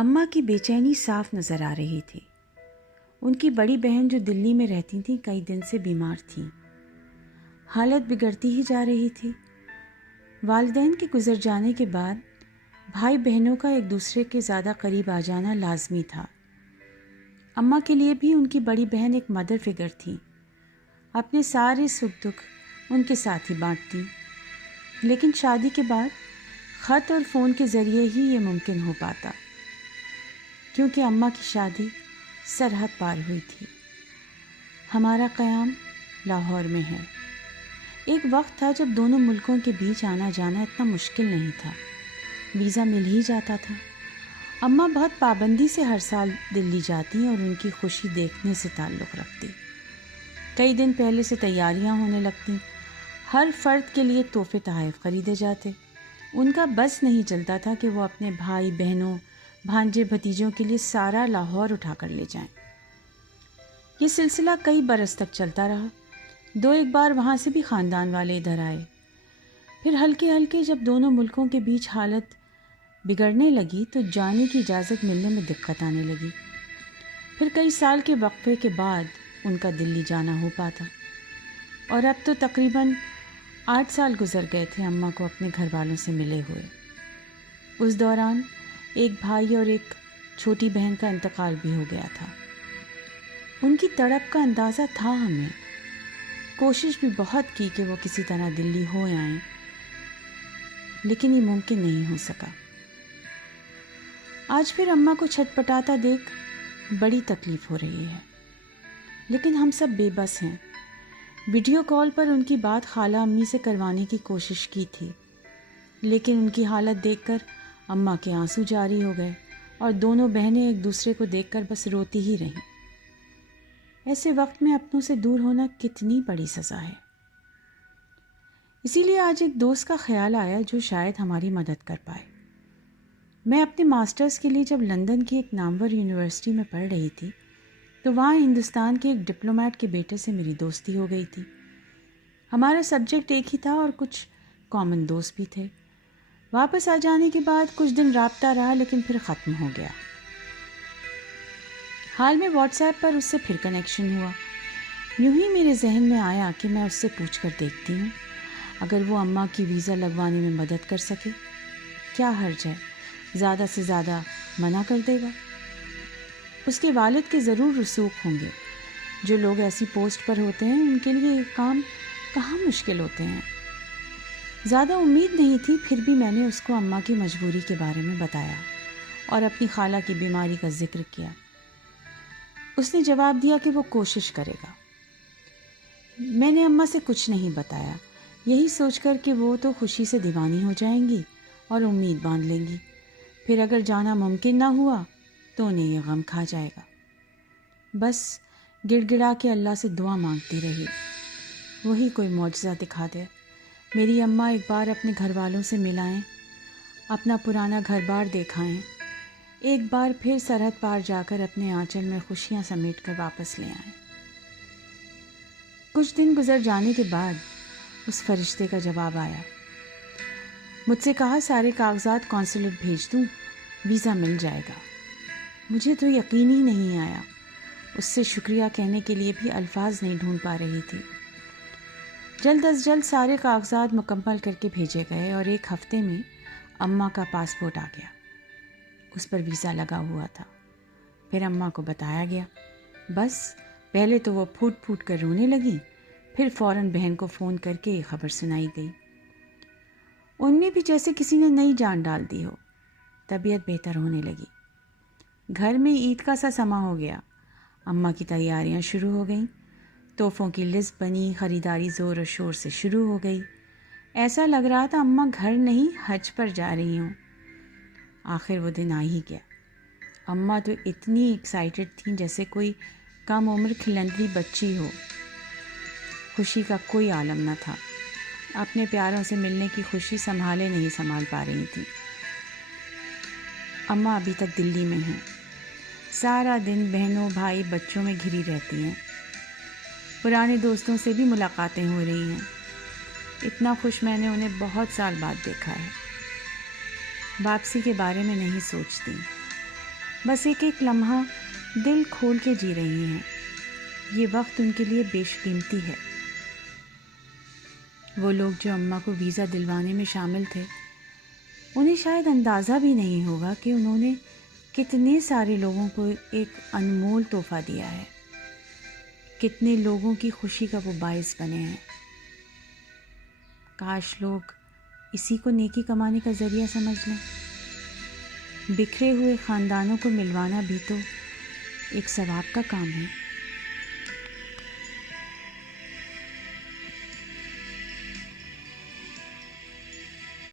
اماں کی بے چینی صاف نظر آ رہی تھی۔ ان کی بڑی بہن جو دلی میں رہتی تھیں کئی دن سے بیمار تھیں۔ حالت بگڑتی ہی جا رہی تھی۔ والدین کے گزر جانے کے بعد بھائی بہنوں کا ایک دوسرے کے زیادہ قریب آ جانا لازمی تھا۔ اماں کے لیے بھی ان کی بڑی بہن ایک مدر فگر تھی۔ اپنے سارے سکھ دکھ ان کے ساتھ ہی بانٹتی، لیکن شادی کے بعد خط اور فون کے ذریعے ہی یہ ممکن ہو پاتا، کیونکہ اماں کی شادی سرحد پار ہوئی تھی۔ ہمارا قیام لاہور میں ہے۔ ایک وقت تھا جب دونوں ملکوں کے بیچ آنا جانا اتنا مشکل نہیں تھا، ویزا مل ہی جاتا تھا۔ اماں بہت پابندی سے ہر سال دلی جاتی اور ان کی خوشی دیکھنے سے تعلق رکھتی۔ کئی دن پہلے سے تیاریاں ہونے لگتی، ہر فرد کے لیے تحفے تحائف خریدے جاتے۔ ان کا بس نہیں چلتا تھا کہ وہ اپنے بھائی بہنوں بھانجے بھتیجوں کے لیے سارا لاہور اٹھا کر لے جائیں۔ یہ سلسلہ کئی برس تک چلتا رہا۔ دو ایک بار وہاں سے بھی خاندان والے ادھر آئے۔ پھر ہلکے ہلکے جب دونوں ملکوں کے بیچ حالت بگڑنے لگی تو جانے کی اجازت ملنے میں دقت آنے لگی۔ پھر کئی سال کے وقفے کے بعد ان کا دلی جانا ہو پاتا، اور اب تو تقریباً 8 سال گزر گئے تھے اماں کو اپنے گھر والوں سے ملے ہوئے۔ اس دوران ایک بھائی اور ایک چھوٹی بہن کا انتقال بھی ہو گیا تھا۔ ان کی تڑپ کا اندازہ تھا ہمیں۔ کوشش بھی بہت کی کہ وہ کسی طرح دلی ہو آئیں، لیکن یہ ممکن نہیں ہو سکا۔ آج پھر اماں کو چھٹ پٹاتا دیکھ بڑی تکلیف ہو رہی ہے، لیکن ہم سب بے بس ہیں۔ ویڈیو کال پر ان کی بات خالہ امی سے کروانے کی کوشش کی تھی، لیکن ان کی حالت دیکھ کر اماں کے آنسو جاری ہو گئے اور دونوں بہنیں ایک دوسرے کو دیکھ کر بس روتی ہی رہیں۔ ایسے وقت میں اپنوں سے دور ہونا کتنی بڑی سزا ہے۔ اسی لیے آج ایک دوست کا خیال آیا جو شاید ہماری مدد کر پائے۔ میں اپنے ماسٹرز کے لیے جب لندن کی ایک نامور یونیورسٹی میں پڑھ رہی تھی تو وہاں ہندوستان کے ایک ڈپلومیٹ کے بیٹے سے میری دوستی ہو گئی تھی۔ ہمارا سبجیکٹ ایک ہی تھا اور کچھ کامن دوست بھی تھے۔ واپس آ جانے کے بعد کچھ دن رابطہ رہا، لیکن پھر ختم ہو گیا۔ حال میں واٹس ایپ پر اس سے پھر کنیکشن ہوا۔ یوں ہی میرے ذہن میں آیا کہ میں اس سے پوچھ کر دیکھتی ہوں، اگر وہ اماں کی ویزا لگوانے میں مدد کر سکے۔ کیا حرج ہے، زیادہ سے زیادہ منع کر دے گا۔ اس کے والد کے ضرور رسوخ ہوں گے۔ جو لوگ ایسی پوسٹ پر ہوتے ہیں ان کے لیے یہ کام کہاں مشکل ہوتے ہیں۔ زیادہ امید نہیں تھی، پھر بھی میں نے اس کو اماں کی مجبوری کے بارے میں بتایا اور اپنی خالہ کی بیماری کا ذکر کیا۔ اس نے جواب دیا کہ وہ کوشش کرے گا۔ میں نے اماں سے کچھ نہیں بتایا، یہی سوچ کر کہ وہ تو خوشی سے دیوانی ہو جائیں گی اور امید باندھ لیں گی، پھر اگر جانا ممکن نہ ہوا تو انہیں یہ غم کھا جائے گا۔ بس گڑ گڑا کے اللہ سے دعا مانگتی رہی، وہی کوئی معجزہ دکھا دے۔ میری اماں ایک بار اپنے گھر والوں سے ملائیں، اپنا پرانا گھر بار دیکھائیں، ایک بار پھر سرحد پار جا کر اپنے آنچل میں خوشیاں سمیٹ کر واپس لے آئیں۔ کچھ دن گزر جانے کے بعد اس فرشتے کا جواب آیا۔ مجھ سے کہا سارے کاغذات کونسلیٹ بھیج دوں، ویزا مل جائے گا۔ مجھے تو یقین ہی نہیں آیا۔ اس سے شکریہ کہنے کے لیے بھی الفاظ نہیں ڈھونڈ پا رہی تھی۔ جلد از جلد سارے کاغذات مکمل کر کے بھیجے گئے اور ایک ہفتے میں اماں کا پاسپورٹ آ گیا۔ اس پر ویزا لگا ہوا تھا۔ پھر اماں کو بتایا گیا۔ بس پہلے تو وہ پھوٹ پھوٹ کر رونے لگی، پھر فوراً بہن کو فون کر کے یہ خبر سنائی گئی۔ ان میں بھی جیسے کسی نے نئی جان ڈال دی ہو۔ طبیعت بہتر ہونے لگی۔ گھر میں عید کا سا سما ہو گیا۔ اماں کی تیاریاں شروع ہو گئیں، تحفوں کی لسٹ بنی، خریداری زور و شور سے شروع ہو گئی۔ ایسا لگ رہا تھا اماں گھر نہیں حج پر جا رہی ہوں۔ آخر وہ دن آ ہی گیا۔ اماں تو اتنی ایکسائٹڈ تھیں جیسے کوئی کم عمر کھلندری بچی ہو۔ خوشی کا کوئی عالم نہ تھا۔ اپنے پیاروں سے ملنے کی خوشی سنبھالے نہیں سنبھال پا رہی تھیں۔ اماں ابھی تک دلی میں ہیں۔ سارا دن بہنوں بھائی بچوں میں گھری رہتی ہیں۔ پرانے دوستوں سے بھی ملاقاتیں ہو رہی ہیں۔ اتنا خوش میں نے انہیں بہت سال بعد دیکھا ہے۔ واپسی کے بارے میں نہیں سوچتی، بس ایک ایک لمحہ دل کھول کے جی رہی ہیں۔ یہ وقت ان کے لیے بیش قیمتی ہے۔ وہ لوگ جو اماں کو ویزا دلوانے میں شامل تھے، انہیں شاید اندازہ بھی نہیں ہوگا کہ انہوں نے کتنے سارے لوگوں کو ایک انمول تحفہ دیا ہے، کتنے لوگوں کی خوشی کا وہ باعث بنے ہیں۔ کاش لوگ اسی کو نیکی کمانے کا ذریعہ سمجھ لیں۔ بکھرے ہوئے خاندانوں کو ملوانا بھی تو ایک ثواب کا کام ہے۔